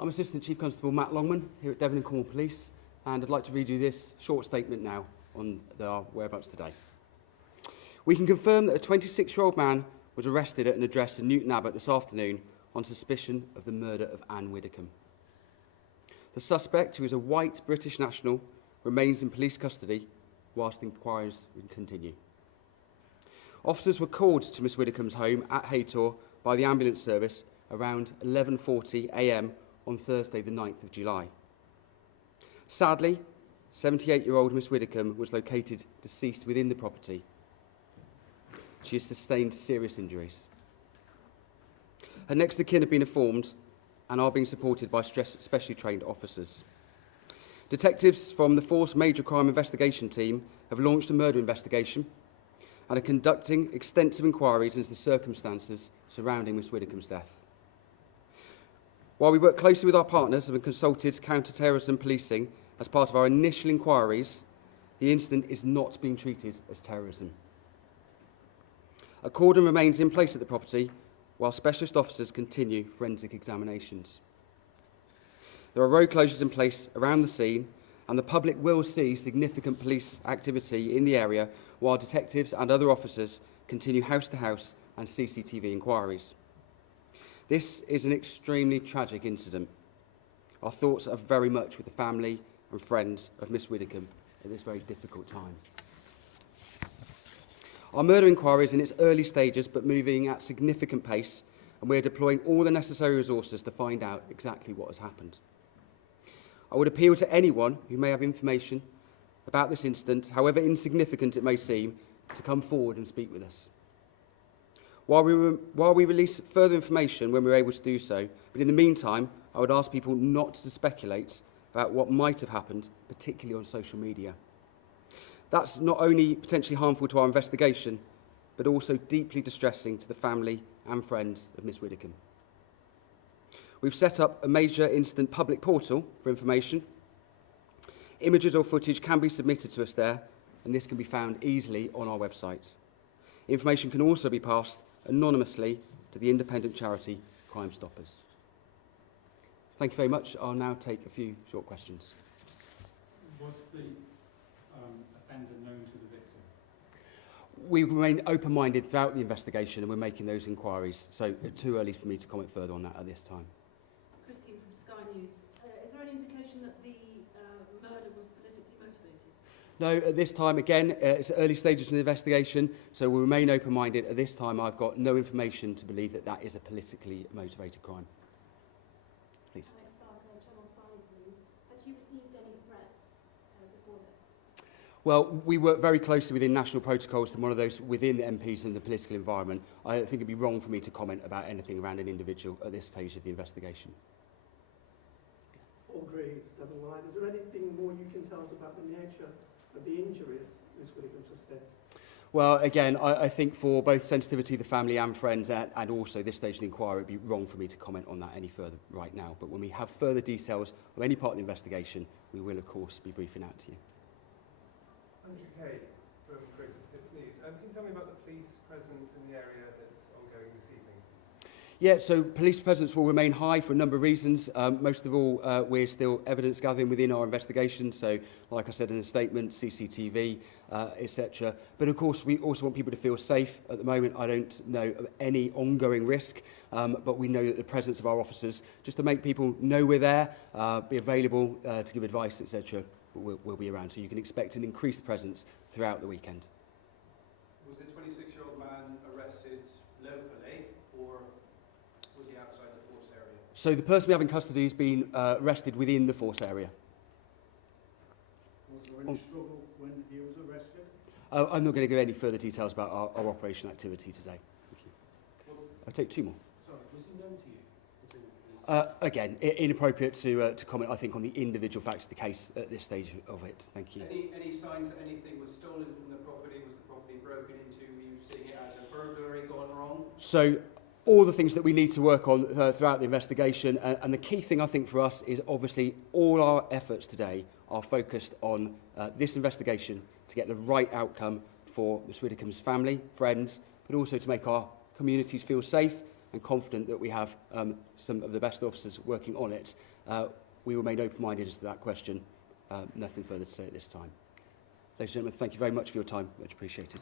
I'm Assistant Chief Constable Matt Longman here at Devon and Cornwall Police, and I'd like to read you this short statement now on our whereabouts today. We can confirm that a 26-year-old man was arrested at an address in Newton Abbot this afternoon on suspicion of the murder of Ann Widdecombe. The suspect, who is a white British national, remains in police custody whilst inquiries continue. Officers were called to Miss Widdecombe's home at Haytor by the ambulance service around 11:40 a.m. on Thursday the 9th of July. Sadly, 78-year-old Miss Widdecombe was located deceased within the property. She has sustained serious injuries. Her next of kin have been informed and are being supported by specially trained officers. Detectives from the Force Major Crime Investigation Team have launched a murder investigation and are conducting extensive inquiries into the circumstances surrounding Miss Widdecombe's death. While we work closely with our partners and have consulted counter-terrorism policing as part of our initial inquiries, the incident is not being treated as terrorism. A cordon remains in place at the property while specialist officers continue forensic examinations. There are road closures in place around the scene, and the public will see significant police activity in the area while detectives and other officers continue house-to-house and CCTV inquiries. This is an extremely tragic incident. Our thoughts are very much with the family and friends of Miss Widdecombe at this very difficult time. Our murder inquiry is in its early stages but moving at significant pace, and we are deploying all the necessary resources to find out exactly what has happened. I would appeal to anyone who may have information about this incident, however insignificant it may seem, to come forward and speak with us. While we release further information when we're able to do so, but in the meantime, I would ask people not to speculate about what might have happened, particularly on social media. That's not only potentially harmful to our investigation, but also deeply distressing to the family and friends of Miss Widdecombe. We've set up a major incident public portal for information. Images or footage can be submitted to us there, and this can be found easily on our website. Information can also be passed anonymously to the independent charity Crime Stoppers. Thank you very much. I'll now take a few short questions. Was the offender known to the victim? We remain open-minded throughout the investigation, and we're making those inquiries, so it's too early for me to comment further on that at this time. Christine from Sky News. Is there any indication that the murder was politically motivated? No, at this time, again, it's early stages of the investigation, so we'll remain open-minded. At this time, I've got no information to believe that that is a politically motivated crime. Please. Alex Barker, Channel 5 News. Had she received any threats before this? Well, we work very closely within national protocols to monitor those within the MPs and the political environment. I think it'd be wrong for me to comment about anything around an individual at this stage of the investigation. Paul Greaves, Devon. Is there anything more you can tell us about the nature of the injuries Miss Widdecombe sustained? Well, again, I think for both sensitivity of the family and friends and also this stage of the inquiry, it'd be wrong for me to comment on that any further right now. But when we have further details of any part of the investigation, we will, of course, be briefing out to you. Mr. Kay from Creative Hits News. Can you tell me about the police presence in the area that's ongoing this evening, please? Yeah, so police presence will remain high for a number of reasons. Most of all, we're still evidence gathering within our investigation. So, like I said in the statement, CCTV, etc. But of course, we also want people to feel safe. At the moment, I don't know of any ongoing risk, but we know that the presence of our officers, just to make people know we're there, be available to give advice, etc., will be around. So you can expect an increased presence throughout the weekend. Was the 26-year-old man arrested locally, or was he outside the force area? So the person we have in custody has been arrested within the force area. Was there any struggle when he was arrested? I'm not going to give any further details about our operation activity today. Thank you. I'll take two more. Sorry, was he known to you? Again, inappropriate to comment, I think, on the individual facts of the case at this stage of it. Thank you. Any signs that anything was stolen from the property? Was the property broken into? Were you seeing it as a burglary gone wrong? So, all the things that we need to work on throughout the investigation, and the key thing, I think, for us is obviously all our efforts today are focused on this investigation to get the right outcome for Miss Widdecombe's family, friends, but also to make our communities feel safe and confident that we have some of the best officers working on it, we remain open-minded as to that question. Nothing further to say at this time. Ladies and gentlemen, thank you very much for your time. Much appreciated.